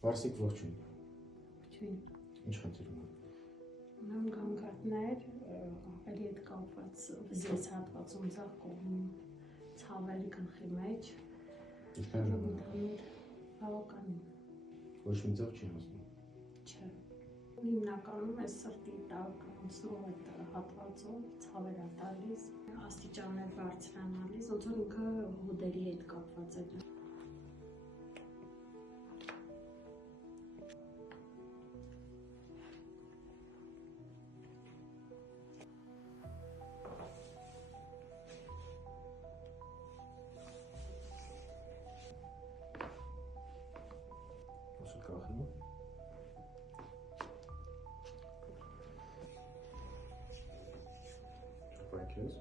Վարսիկ ողջույն։ Ողջույն։ Ինչ խնդիրում է։ Ունեմ գանգատներ, աղբերի հետ կապված վզես հատվածում ձախ կողմում ցավեր գլխի մեջ։ Ինչքան ժամանակ։ Բավականին։ Ոչ մի ձև չի հասնում։ Չէ։ Հիմնականում է սրտի տակ անցնող այդ հատվածով ցավեր է տալիս, աստիճաններ բարձրանալիս, ոնց որ ինքը հոդերի հետ կապված է։ Կախնու։ Չպայքես,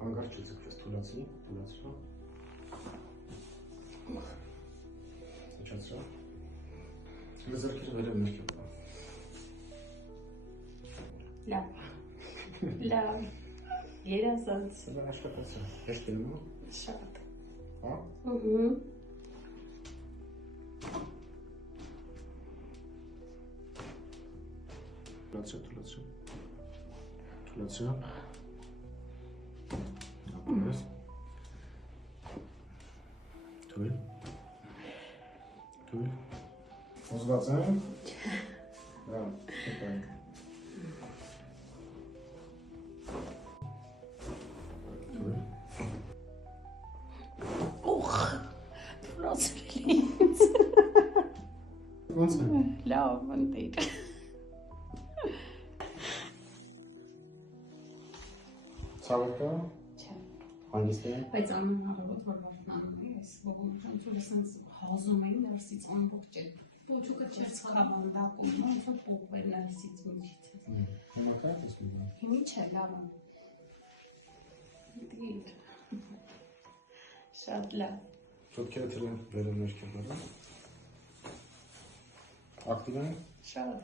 հանգարտ չծկվես, թուլացրի, թուլացրա։ Սեչացրա։ Լզարկերը վերև ներքև բա։ Լավ, լավ, երազանց։ Սեբար աշկապացրա, հեշտ գնում է։ Շատ։ Հա։ Թուլացրա։ Թուլացրա։ Ապրես։ Թույլ։ Ոզված եմ։ Լավ, շպայք։ Ոնց է։ Լավ, ընտիր։ Ցավը կա։ Չէ։ Հանգիստ է։ Բայց անհնարավոր որ վախնանում էի, այս ողորմության ծուրը սենց հազում էի ներսից ամբողջ է։ Պոչուկը չես կավանդակում, ոնց որ պոպեր ներսից միջից։ Հիմա կա ես մի բան։ Հիմի չէ, լավ եմ։ Ընտիր։ Շատ լավ։ Ոտքերը թրեն վերև ներքև բառը։ Ակտիվ են։ Շատ։